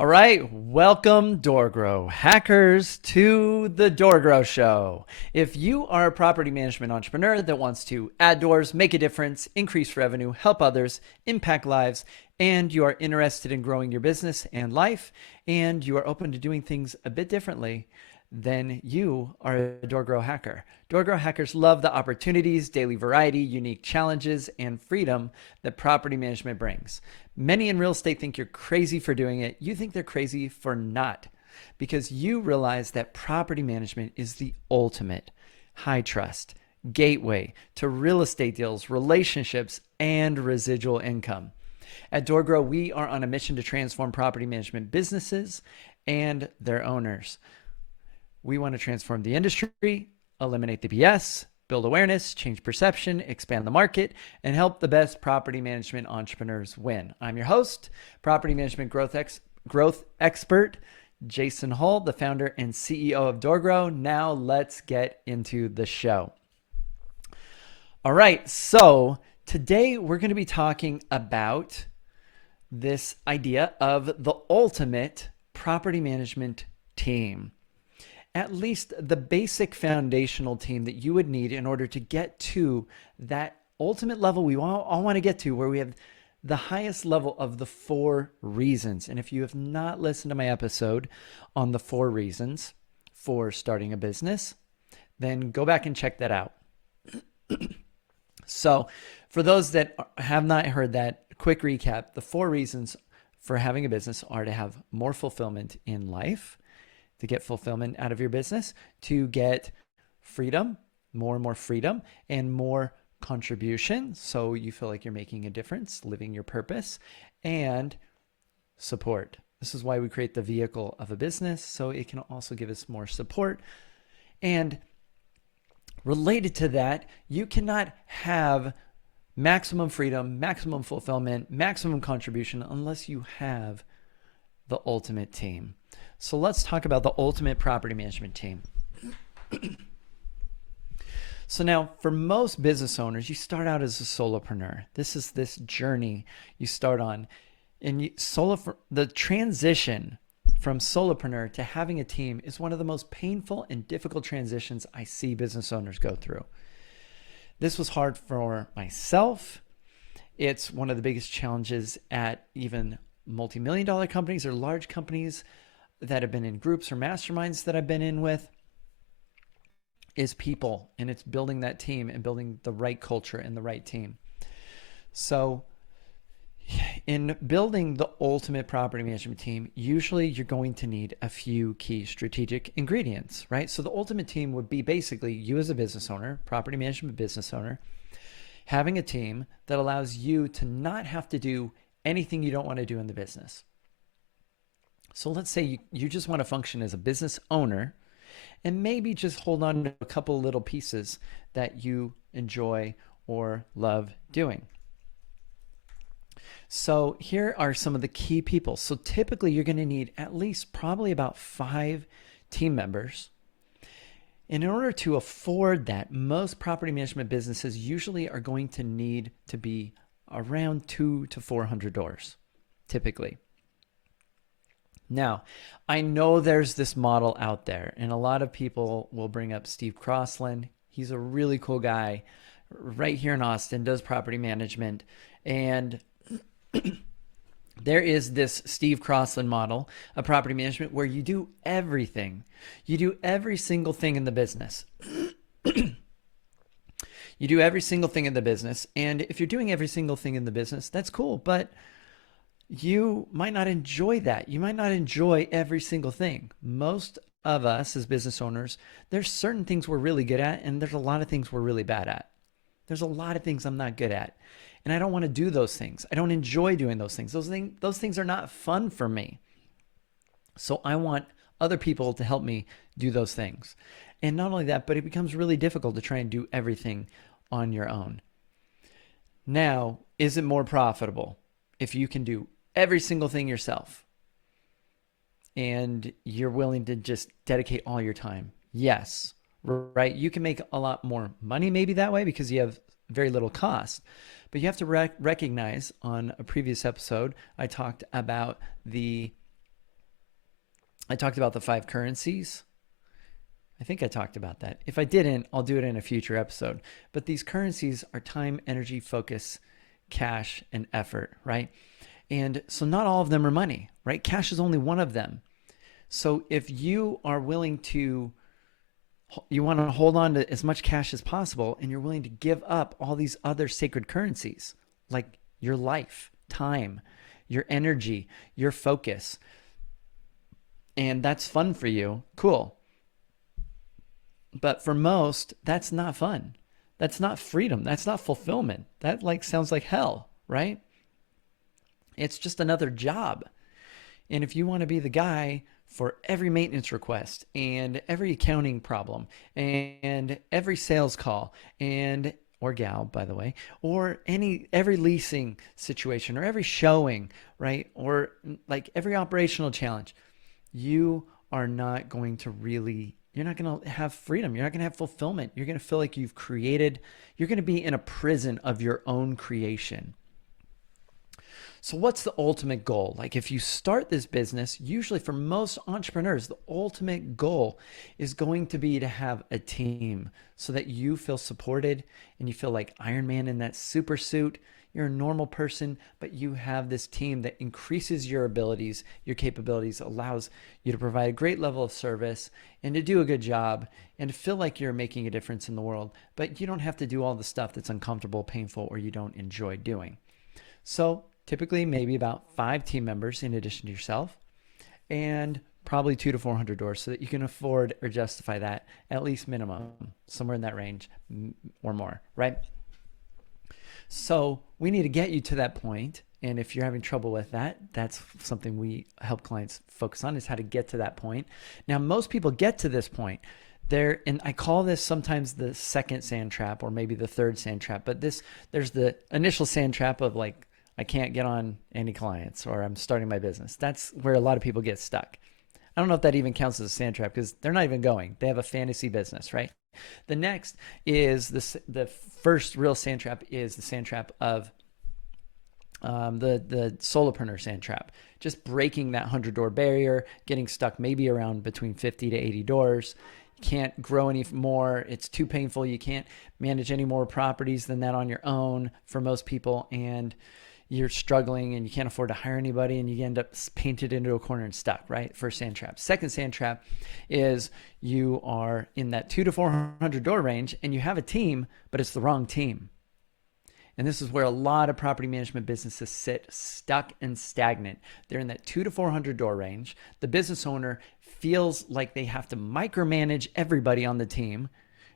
All right, welcome DoorGrow hackers to the DoorGrow show. If you are a property management entrepreneur that wants to add doors, make a difference, increase revenue, help others, impact lives, and you are interested in growing your business and life, and you are open to doing things a bit differently, then you are a DoorGrow hacker. DoorGrow hackers love the opportunities, daily variety, unique challenges, and freedom that property management brings. Many in real estate think you're crazy for doing it. You think they're crazy for not, because you realize that property management is the ultimate high trust gateway to real estate deals, relationships, and residual income. At DoorGrow, we are on a mission to transform property management businesses and their owners. We want to transform the industry, eliminate the BS, build awareness, change perception, expand the market, and help the best property management entrepreneurs win. I'm your host, property management growth expert, Jason Hull, the founder and CEO of DoorGrow. Now let's get into the show. All right, so today we're going to be talking about this idea of the ultimate property management team. At least the basic foundational team that you would need in order to get to that ultimate level we all want to get to, where we have the highest level of the 4 reasons. And if you have not listened to my episode on the 4 reasons for starting a business, then go back and check that out. So for those that have not heard that, quick recap: the 4 reasons for having a business are to have more fulfillment in life, to get fulfillment out of your business, to get freedom, more and more freedom, and more contribution, so you feel like you're making a difference, living your purpose, and support. This is why we create the vehicle of a business, so it can also give us more support. And related to that, you cannot have maximum freedom, maximum fulfillment, maximum contribution unless you have the ultimate team. So let's talk about the ultimate property management team. So now, for most business owners, you start out as a solopreneur. This is this journey you start on. And the transition from solopreneur to having a team is one of the most painful and difficult transitions I see business owners go through. This was hard for myself. It's one of the biggest challenges at even multi-million-dollar companies or large companies that have been in groups or masterminds that I've been in with, is people, and it's building that team and building the right culture and the right team. So in building the ultimate property management team, usually you're going to need a few key strategic ingredients, right? So the ultimate team would be basically you as a business owner, property management business owner, having a team that allows you to not have to do anything you don't want to do in the business. So let's say you just want to function as a business owner and maybe just hold on to a couple of little pieces that you enjoy or love doing. So here are some of the key people. So typically you're going to need at least probably about 5 team members. And in order to afford that, most property management businesses usually are going to need to be around 200 to 400 doors, typically. Now, I know there's this model out there, and a lot of people will bring up Steve Crossland. He's a really cool guy right here in Austin, does property management. And there is this Steve Crossland model of property management where you do everything. You do every single thing in the business. You do every single thing in the business. And if you're doing every single thing in the business, that's cool. But you might not enjoy that. You might not enjoy every single thing. Most of us as business owners, there's certain things we're really good at, and there's a lot of things we're really bad at. There's a lot of things I'm not good at, and I don't want to do those things. I don't enjoy doing those things. Those things are not fun for me. So I want other people to help me do those things. And not only that, but it becomes really difficult to try and do everything on your own. Now, is it more profitable if you can do every single thing yourself and you're willing to just dedicate all your time? Yes, right? You can make a lot more money maybe that way because you have very little cost. But you have to recognize, on a previous episode, I talked about the I talked about the 5 currencies. I think I talked about that. If I didn't, I'll do it in a future episode. But these currencies are time, energy, focus, cash, and effort, right? And so not all of them are money, right? Cash is only one of them. So if you are willing to, you want to hold on to as much cash as possible, and you're willing to give up all these other sacred currencies, like your life, time, your energy, your focus, and that's fun for you, cool. But for most, that's not fun. That's not freedom. That's not fulfillment. That like sounds like hell, right? It's just another job. And if you want to be the guy for every maintenance request and every accounting problem and every sales call and or gal, by the way, or every leasing situation or every showing, right? Or like every operational challenge, you are not going to really, you're not going to have freedom. You're not going to have fulfillment. You're going to feel like you're going to be in a prison of your own creation. So what's the ultimate goal? Like if you start this business, usually for most entrepreneurs, the ultimate goal is going to be to have a team so that you feel supported and you feel like Iron Man in that super suit. You're a normal person, but you have this team that increases your abilities, your capabilities, allows you to provide a great level of service and to do a good job and to feel like you're making a difference in the world. But you don't have to do all the stuff that's uncomfortable, painful, or you don't enjoy doing. So typically maybe about 5 team members in addition to yourself, and probably 200 to 400 doors so that you can afford or justify that at least minimum, somewhere in that range or more, right? So we need to get you to that point. And if you're having trouble with that, that's something we help clients focus on, is how to get to that point. Now, most people get to this point. And I call this sometimes the second sand trap or maybe the third sand trap, but there's the initial sand trap of like, I can't get on any clients or I'm starting my business. That's where a lot of people get stuck. I don't know if that even counts as a sand trap because they're not even going. They have a fantasy business, right? The next is the first real sand trap is the sand trap of the solopreneur sand trap. Just breaking that 100-door barrier, getting stuck maybe around between 50 to 80 doors. You can't grow any more. It's too painful. You can't manage any more properties than that on your own for most people. And you're struggling and you can't afford to hire anybody and you end up painted into a corner and stuck, right? First sand trap. Second sand trap is you are in that 200 to 400 door range and you have a team, but it's the wrong team. And this is where a lot of property management businesses sit stuck and stagnant. They're in that 200 to 400 door range. The business owner feels like they have to micromanage everybody on the team,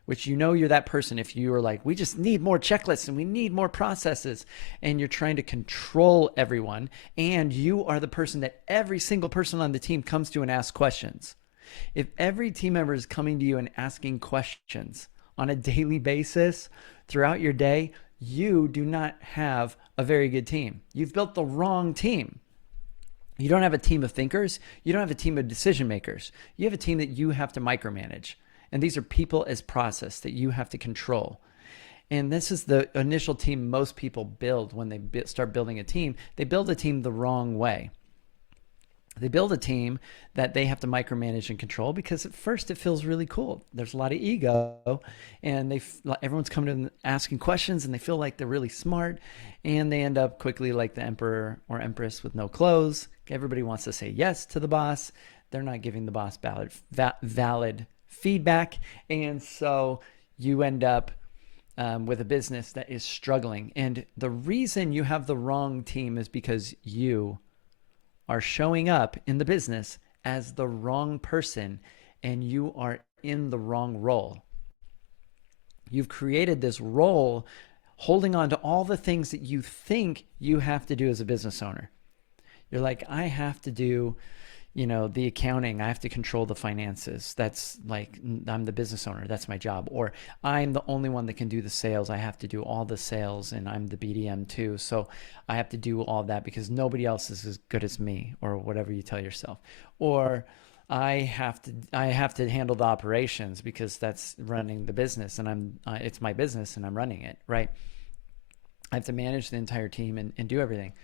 which you're that person if you are like, we just need more checklists and we need more processes, and you're trying to control everyone, and you are the person that every single person on the team comes to and asks questions. If every team member is coming to you and asking questions on a daily basis throughout your day, you do not have a very good team. You've built the wrong team. You don't have a team of thinkers. You don't have a team of decision makers. You have a team that you have to micromanage. And these are people as process that you have to control. And this is the initial team most people build when they start building a team. They build a team the wrong way. They build a team that they have to micromanage and control because at first it feels really cool. There's a lot of ego and everyone's coming to them asking questions and they feel like they're really smart, and they end up quickly like the emperor or empress with no clothes. Everybody wants to say yes to the boss. They're not giving the boss valid feedback, and so you end up with a business that is struggling. And the reason you have the wrong team is because you are showing up in the business as the wrong person and you are in the wrong role. You've created this role holding on to all the things that you think you have to do as a business owner. You're like, I have to do the accounting, I have to control the finances. That's like, I'm the business owner. That's my job. Or I'm the only one that can do the sales. I have to do all the sales and I'm the BDM too. So I have to do all that because nobody else is as good as me, or whatever you tell yourself. Or I have to handle the operations because that's running the business and it's my business and I'm running it, right? I have to manage the entire team and do everything.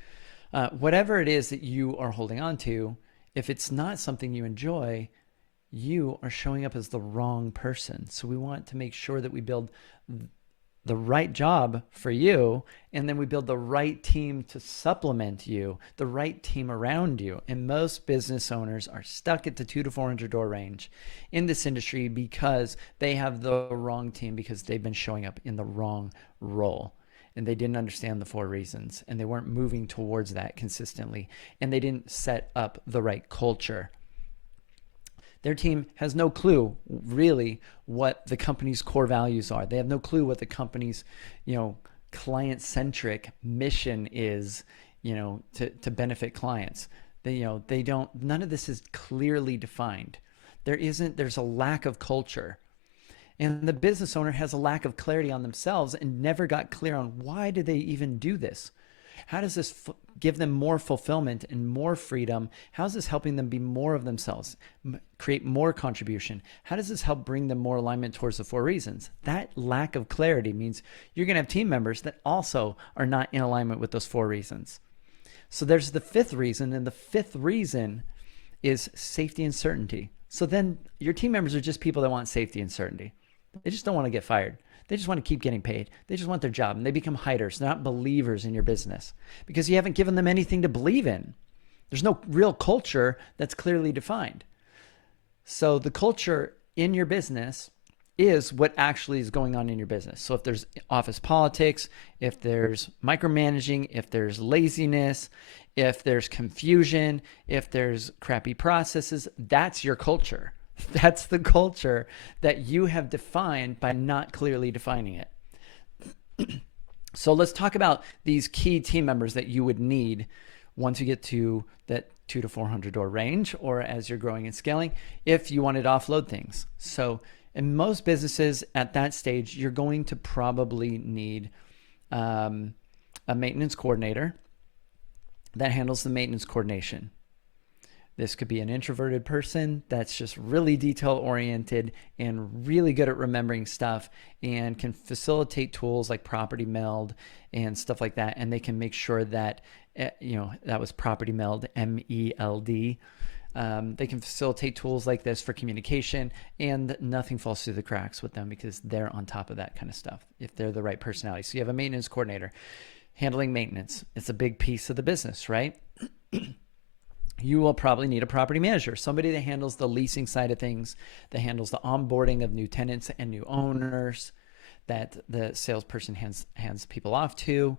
Whatever it is that you are holding on to, If it's not something you enjoy, you are showing up as the wrong person. So we want to make sure that we build the right job for you, and then we build the right team to supplement you, the right team around you. And most business owners are stuck at the 2 to 400 door range in this industry because they have the wrong team, because they've been showing up in the wrong role. And they didn't understand the 4 reasons, and they weren't moving towards that consistently, and they didn't set up the right culture. Their team has no clue really what the company's core values are. They have no clue what the company's, client-centric mission is, to benefit clients. They don't, none of this is clearly defined. There's a lack of culture. And the business owner has a lack of clarity on themselves and never got clear on why do they even do this? How does this give them more fulfillment and more freedom? How is this helping them be more of themselves, create more contribution? How does this help bring them more alignment towards the 4 reasons? That lack of clarity means you're going to have team members that also are not in alignment with those 4 reasons. So there's the 5th reason, and the 5th reason is safety and certainty. So then your team members are just people that want safety and certainty. They just don't want to get fired. They just want to keep getting paid. They just want their job, and they become hiders. They're not believers in your business because you haven't given them anything to believe in. There's no real culture that's clearly defined. So the culture in your business is what actually is going on in your business. So if there's office politics, if there's micromanaging, if there's laziness, if there's confusion, if there's crappy processes, that's your culture. That's the culture that you have defined by not clearly defining it. So let's talk about these key team members that you would need once you get to that 2 to 400 door range, or as you're growing and scaling, if you wanted to offload things. So in most businesses at that stage, you're going to probably need a maintenance coordinator that handles the maintenance coordination. This could be an introverted person that's just really detail oriented and really good at remembering stuff and can facilitate tools like property meld and stuff like that. And they can make sure that, that was property meld, MELD. They can facilitate tools like this for communication, and nothing falls through the cracks with them because they're on top of that kind of stuff if they're the right personality. So you have a maintenance coordinator handling maintenance. It's a big piece of the business, right? You will probably need a property manager, somebody that handles the leasing side of things, that handles the onboarding of new tenants and new owners, that the salesperson hands people off to,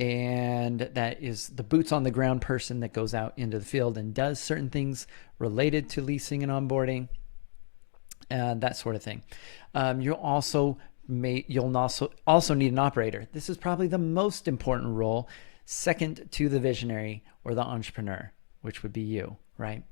and that is the boots on the ground person that goes out into the field and does certain things related to leasing and onboarding, that sort of thing. You'll also need an operator. This is probably the most important role, second to the visionary or the entrepreneur, which would be you, right?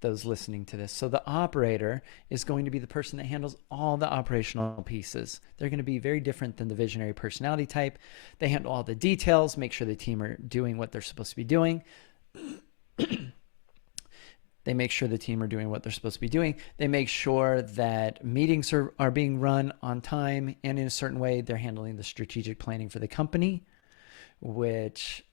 Those listening to this. So the operator is going to be the person that handles all the operational pieces. They're going to be very different than the visionary personality type. They handle all the details, make sure the team are doing what they're supposed to be doing. They make sure the team are doing what they're supposed to be doing. They make sure that meetings are being run on time and in a certain way. They're handling the strategic planning for the company, which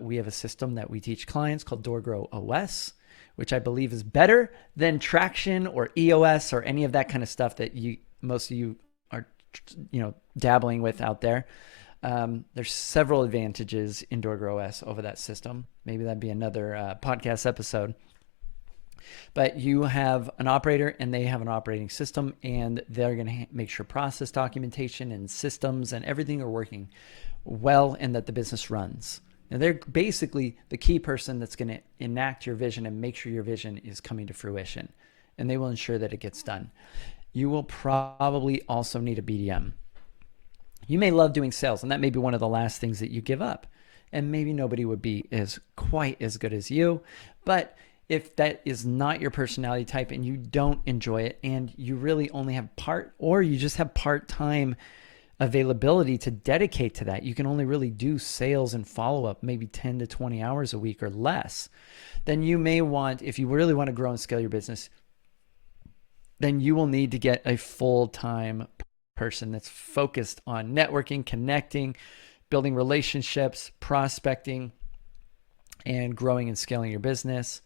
we have a system that we teach clients called DoorGrow OS, which I believe is better than Traction or EOS or any of that kind of stuff that most of you are dabbling with out there. There's several advantages in DoorGrow OS over that system. Maybe that'd be another podcast episode. But you have an operator and they have an operating system, and they're going to make sure process documentation and systems and everything are working well and that the business runs. And they're basically the key person that's going to enact your vision and make sure your vision is coming to fruition. And they will ensure that it gets done. You will probably also need a BDM. You may love doing sales, and that may be one of the last things that you give up. And maybe nobody would be quite as good as you. But if that is not your personality type and you don't enjoy it, and you really only have or you just have part-time availability to dedicate to that, you can only really do sales and follow-up maybe 10 to 20 hours a week or less, then you may want, if you really want to grow and scale your business, then you will need to get a full-time person that's focused on networking, connecting, building relationships, prospecting, and growing and scaling your business,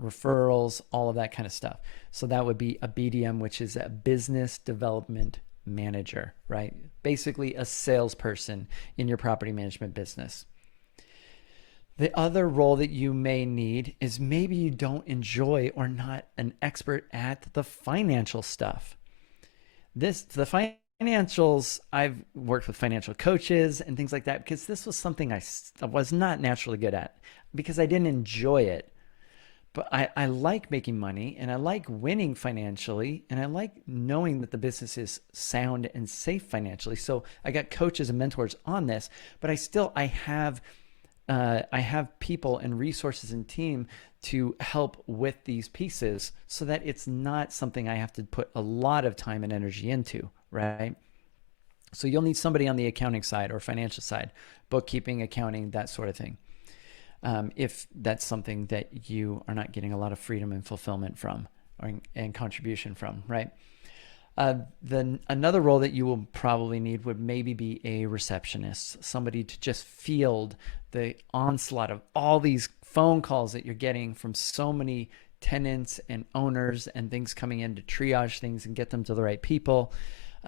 referrals, all of that kind of stuff. So that would be a BDM, which is a business development manager, right? Basically a salesperson in your property management business. The other role that you may need is maybe you don't enjoy or not an expert at the financial stuff. The financials, I've worked with financial coaches and things like that because this was something I was not naturally good at because I didn't enjoy it. But I like making money and I like winning financially and I like knowing that the business is sound and safe financially. So I got coaches and mentors on this, but I have people and resources and team to help with these pieces so that it's not something I have to put a lot of time and energy into, right? So you'll need somebody on the accounting side or financial side, bookkeeping, accounting, that sort of thing. If that's something that you are not getting a lot of freedom and fulfillment from and contribution from, right? Then another role that you will probably need would maybe be a receptionist, somebody to just field the onslaught of all these phone calls that you're getting from so many tenants and owners and things coming in to triage things and get them to the right people.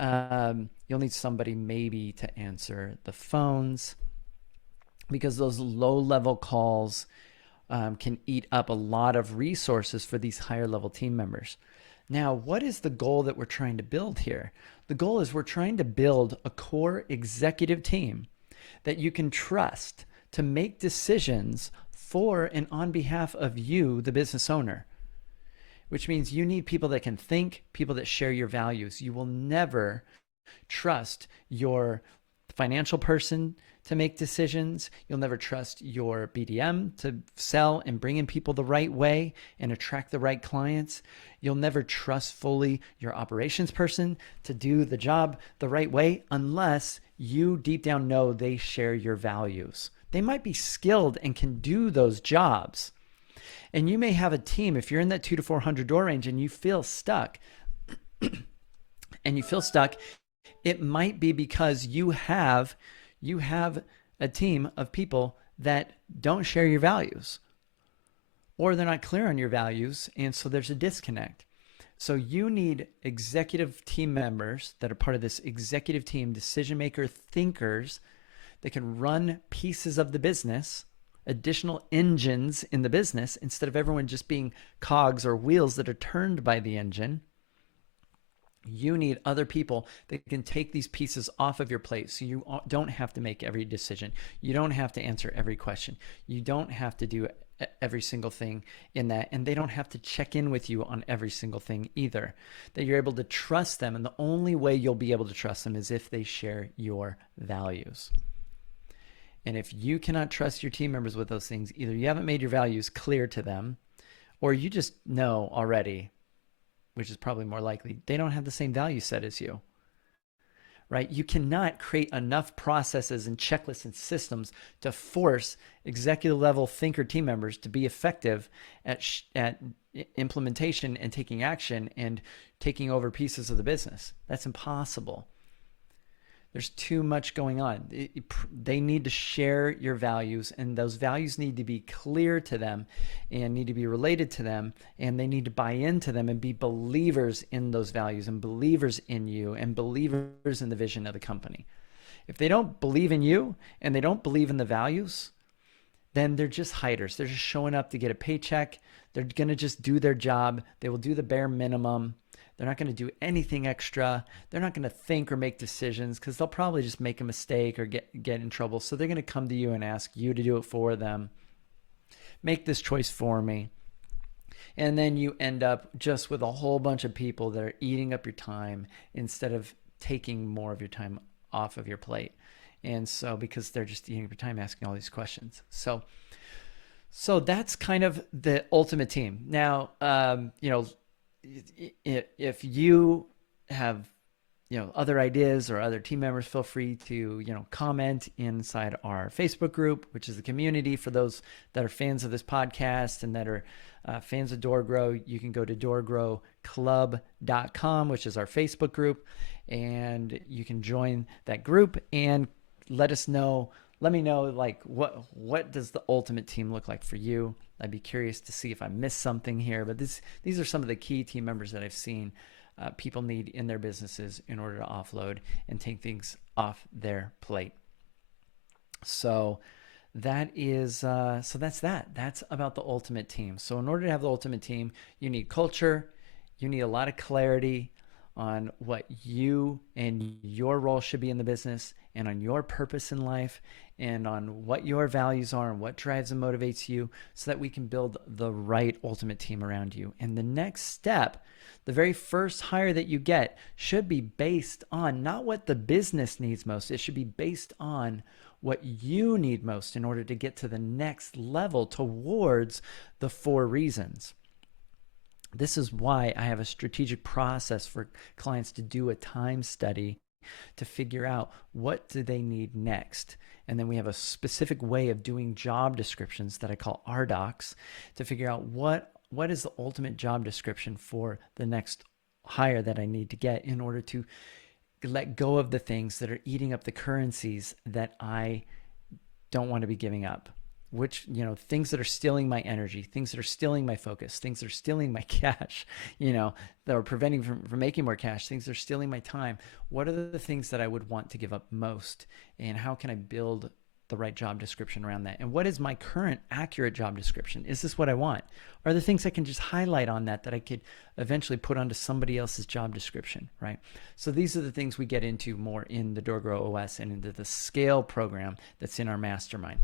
You'll need somebody maybe to answer the phones because those low-level calls can eat up a lot of resources for these higher-level team members. Now, what is the goal that we're trying to build here? The goal is we're trying to build a core executive team that you can trust to make decisions for and on behalf of you, the business owner, which means you need people that can think, people that share your values. You will never trust your financial person to make decisions. You'll never trust your BDM to sell and bring in people the right way and attract the right clients. You'll never trust fully your operations person to do the job the right way unless you deep down know they share your values. They might be skilled and can do those jobs. And you may have a team, if you're in that 200 to 400 door range and you feel stuck, it might be because you have a team of people that don't share your values or they're not clear on your values, and so there's a disconnect. So you need executive team members that are part of this executive team, decision maker thinkers that can run pieces of the business, additional engines in the business instead of everyone just being cogs or wheels that are turned by the engine. You need other people that can take these pieces off of your plate so you don't have to make every decision. You don't have to answer every question. You don't have to do every single thing in that, and they don't have to check in with you on every single thing either. That you're able to trust them, and the only way you'll be able to trust them is if they share your values. And if you cannot trust your team members with those things, either you haven't made your values clear to them, or you just know already, which is probably more likely, they don't have the same value set as you, right? You cannot create enough processes and checklists and systems to force executive level thinker team members to be effective at implementation and taking action and taking over pieces of the business. That's impossible. There's too much going on. They need to share your values, and those values need to be clear to them and need to be related to them, and they need to buy into them and be believers in those values and believers in you and believers in the vision of the company. If they don't believe in you and they don't believe in the values, then they're just hiders. They're just showing up to get a paycheck. They're going to just do their job. They will do the bare minimum. They're not going to do anything extra. They're not going to think or make decisions because they'll probably just make a mistake or get in trouble. So they're going to come to you and ask you to do it for them. Make this choice for me. And then you end up just with a whole bunch of people that are eating up your time instead of taking more of your time off of your plate. And so because they're just eating up your time asking all these questions. So that's kind of the ultimate team. Now, if you have other ideas or other team members, feel free to comment inside our Facebook group, which is the community for those that are fans of this podcast and that are fans of DoorGrow. You can go to doorgrowclub.com, which is our Facebook group, and you can join that group and let us know let me know, like, what does the ultimate team look like for you? I'd be curious to see if I missed something here, but these are some of the key team members that I've seen people need in their businesses in order to offload and take things off their plate. So that is so that's that's about the ultimate team. So in order to have the ultimate team, you need culture, you need a lot of clarity on what you and your role should be in the business, and on your purpose in life, and on what your values are and what drives and motivates you, so that we can build the right ultimate team around you. And the next step, the very first hire that you get, should be based on not what the business needs most. It should be based on what you need most in order to get to the next level towards the 4 reasons. This is why I have a strategic process for clients to do a time study to figure out what do they need next. And then we have a specific way of doing job descriptions that I call RDocs to figure out what is the ultimate job description for the next hire that I need to get in order to let go of the things that are eating up the currencies that I don't want to be giving up. Which, things that are stealing my energy, things that are stealing my focus, things that are stealing my cash, that are preventing from making more cash, things that are stealing my time. What are the things that I would want to give up most? And how can I build the right job description around that? And what is my current accurate job description? Is this what I want? Are there things I can just highlight on that I could eventually put onto somebody else's job description, right? So these are the things we get into more in the DoorGrow OS and into the scale program that's in our mastermind.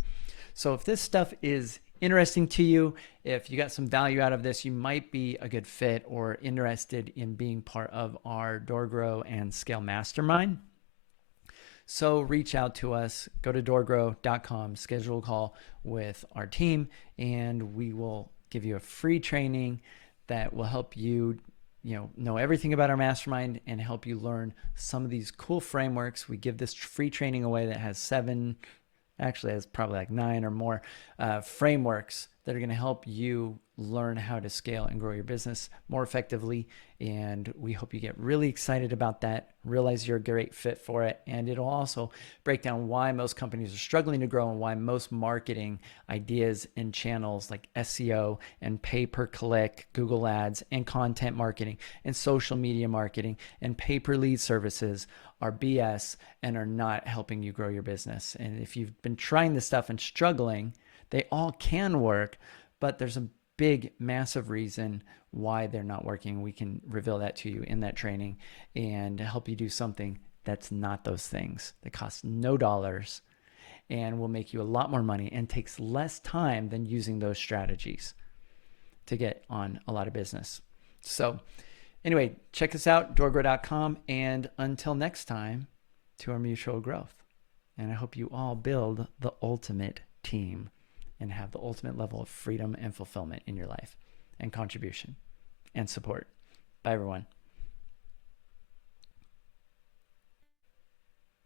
So if this stuff is interesting to you, if you got some value out of this, you might be a good fit or interested in being part of our DoorGrow and Scale Mastermind. So reach out to us, go to doorgrow.com, schedule a call with our team, and we will give you a free training that will help you know everything about our mastermind and help you learn some of these cool frameworks. We give this free training away that has 7, actually has probably like 9 or more frameworks that are going to help you learn how to scale and grow your business more effectively. And we hope you get really excited about that, realize you're a great fit for it. And it'll also break down why most companies are struggling to grow and why most marketing ideas and channels like SEO and pay-per-click, Google Ads, and content marketing and social media marketing and pay-per-lead services are BS and are not helping you grow your business. And if you've been trying this stuff and struggling, they all can work, but there's a big, massive reason why they're not working. We can reveal that to you in that training and help you do something that's not those things, that costs no dollars and will make you a lot more money and takes less time than using those strategies to get on a lot of business. So anyway, check us out, doorgrow.com. And until next time, to our mutual growth. And I hope you all build the ultimate team and have the ultimate level of freedom and fulfillment in your life and contribution and support. Bye, everyone.